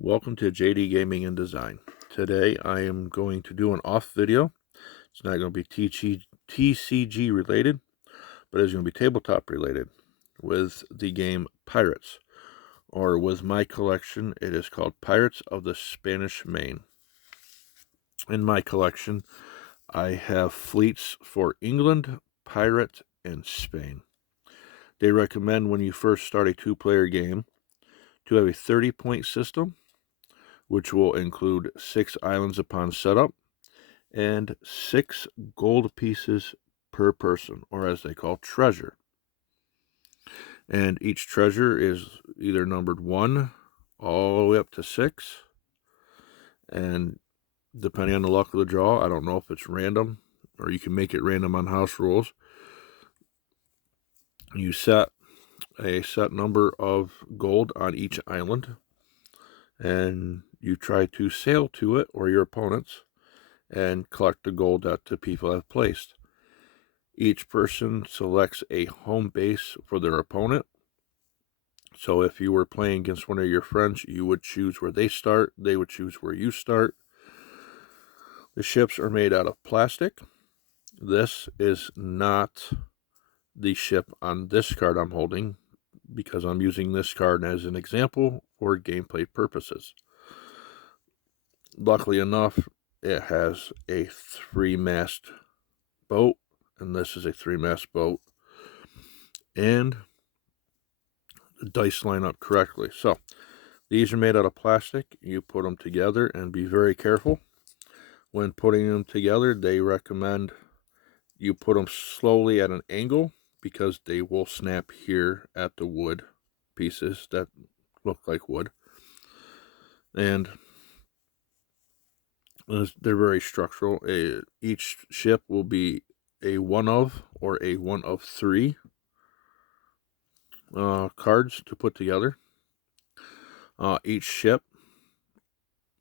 Welcome to JD Gaming and Design. Today I am going to do an off video. It's not going to be TCG related, but it's going to be tabletop related with the game Pirates, or with my collection, it is called Pirates of the Spanish Main. In my collection, I have fleets for England, Pirate, and Spain. They recommend when you first start a two-player game to have a 30-point system, which will include 6 islands upon setup and 6 gold pieces per person, or as they call treasure. And each treasure is either numbered 1 all the way up to 6. And depending on the luck of the draw, I don't know if it's random or you can make it random on house rules. You set a set number of gold on each island, and you try to sail to it or your opponents and collect the gold that the people have placed. Each person selects a home base for their opponent. So if you were playing against one of your friends, you would choose where they start. They would choose where you start. The ships are made out of plastic. This is not the ship on this card I'm holding, because I'm using this card as an example for gameplay purposes. Luckily enough, it has a 3-mast boat, and this is a 3-mast boat, and the dice line up correctly. So these are made out of plastic. You put them together and be very careful. When putting them together, they recommend you put them slowly at an angle, because they will snap here at the wood pieces that look like wood. And they're very structural. Each ship will be a 1 of or a 1 of 3 cards to put together. Each ship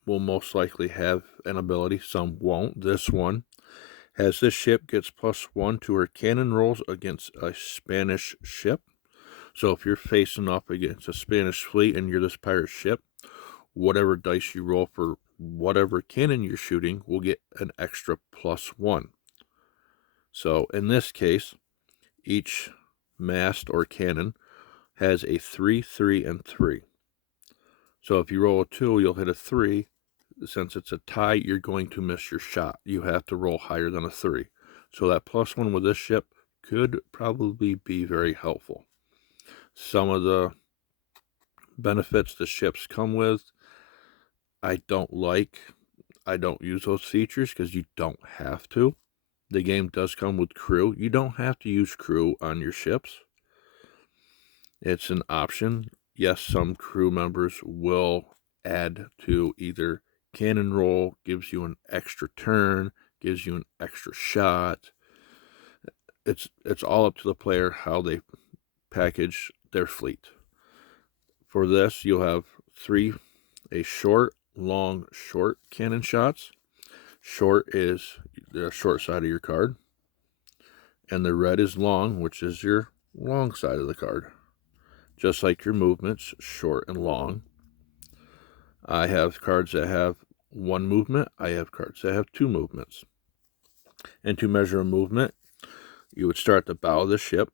will most likely have an ability. Some won't. This one has this ship gets +1 to her cannon rolls against a Spanish ship. So if you're facing up against a Spanish fleet and you're this pirate ship, whatever dice you roll for whatever cannon you're shooting will get an extra +1. So in this case, each mast or cannon has a 3, 3, and 3. So if you roll a 2, you'll hit a 3. Since it's a tie, you're going to miss your shot. You have to roll higher than a 3. So that +1 with this ship could probably be very helpful. Some of the benefits the ships come with, I don't like. I don't use those features because you don't have to. The game does come with crew. You don't have to use crew on your ships. It's an option. Yes, some crew members will add to either cannon roll, gives you an extra turn, gives you an extra shot. It's all up to the player how they package their fleet. For this, you'll have 3 a short, long, short cannon shots. Short is the short side of your card, and the red is long, which is your long side of the card. Just like your movements, short and long. I have cards that have 1 movement. I have cards that have 2 movements. And to measure a movement, you would start at the bow of the ship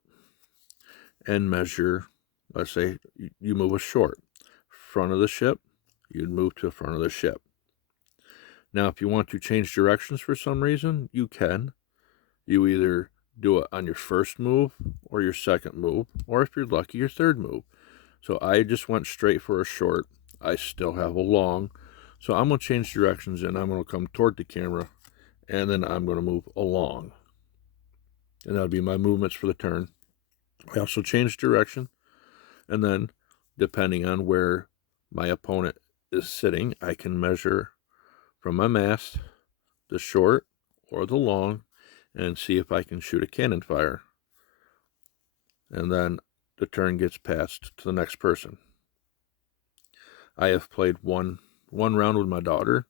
and measure, let's say you move a short. Front of the ship, you'd move to the front of the ship. Now, if you want to change directions for some reason, you can. You either do it on your first move or your second move, or if you're lucky, your third move. So I just went straight for a short. I still have a long. So I'm going to change directions, and I'm going to come toward the camera, and then I'm going to move along. And that'll be my movements for the turn. I also change direction, and then depending on where my opponent is sitting, I can measure from my mast the short or the long and see if I can shoot a cannon fire. And then the turn gets passed to the next person. I have played one round with my daughter,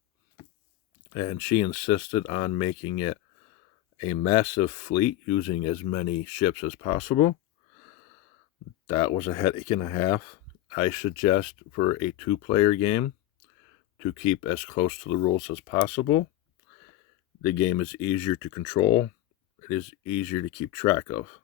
and she insisted on making it a massive fleet using as many ships as possible. That was a headache and a half. I suggest for a 2-player game, to keep as close to the rules as possible. The game is easier to control. It is easier to keep track of.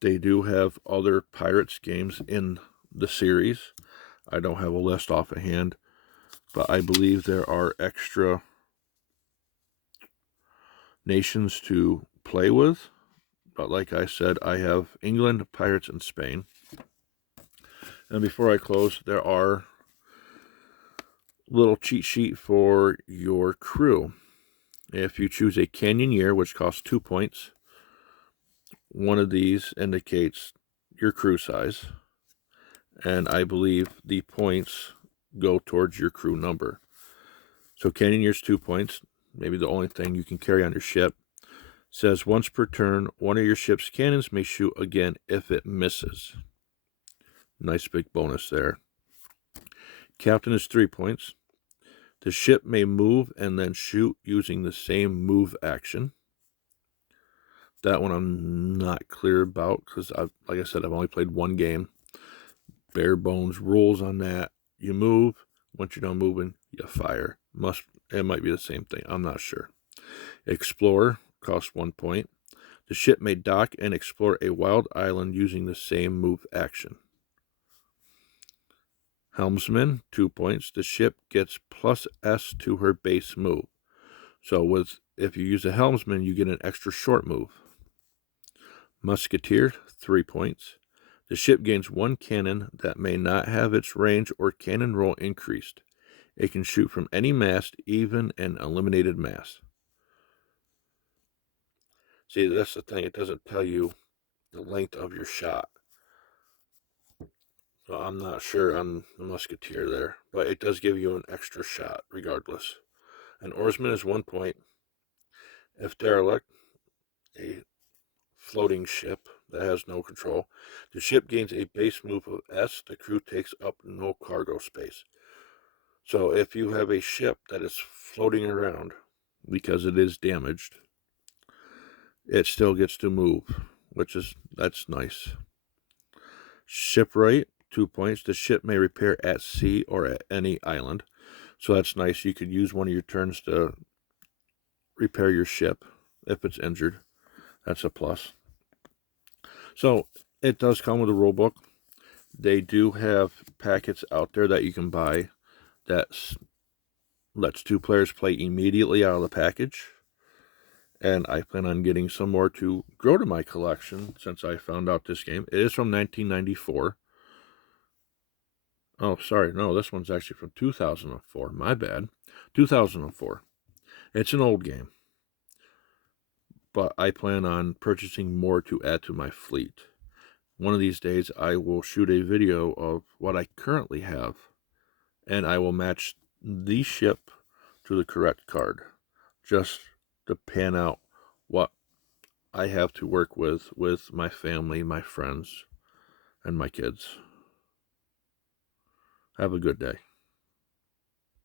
They do have other Pirates games in the series. I don't have a list off of hand, but I believe there are extra nations to play with. But like I said, I have England, Pirates, and Spain. And before I close, there are little cheat sheet for your crew. If you choose a Canyoneer, which costs 2 points, one of these indicates your crew size, and I believe the points go towards your crew number. So Canyoneer's 2 points, maybe the only thing you can carry on your ship. Says once per turn, one of your ship's cannons may shoot again if it misses. Nice big bonus there. Captain is 3 points. The ship may move and then shoot using the same move action. That one I'm not clear about because, like I said, I've only played one game. Bare bones rules on that. You move. Once you're done moving, you fire. It might be the same thing. I'm not sure. Explorer costs 1 point. The ship may dock and explore a wild island using the same move action. Helmsman, 2 points. The ship gets plus S to her base move. So if you use a helmsman, you get an extra short move. Musketeer, 3 points. The ship gains 1 cannon that may not have its range or cannon roll increased. It can shoot from any mast, even an eliminated mast. See, that's the thing. It doesn't tell you the length of your shot. So I'm not sure on the musketeer there, but it does give you an extra shot regardless. An oarsman is 1 point. If derelict, a floating ship that has no control, the ship gains a base move of S. The crew takes up no cargo space. So if you have a ship that is floating around because it is damaged, it still gets to move, that's nice. Shipwright, 2 points. The ship may repair at sea or at any island. So that's nice. You could use one of your turns to repair your ship if it's injured. That's a plus. So it does come with a rule book. They do have packets out there that you can buy that lets 2 players play immediately out of the package. And I plan on getting some more to grow to my collection since I found out this game. It is from 1994. Oh, sorry. No, this one's actually from 2004. My bad. 2004. It's an old game. But I plan on purchasing more to add to my fleet. One of these days, I will shoot a video of what I currently have, and I will match the ship to the correct card, just to pan out what I have to work with my family, my friends, and my kids. Have a good day.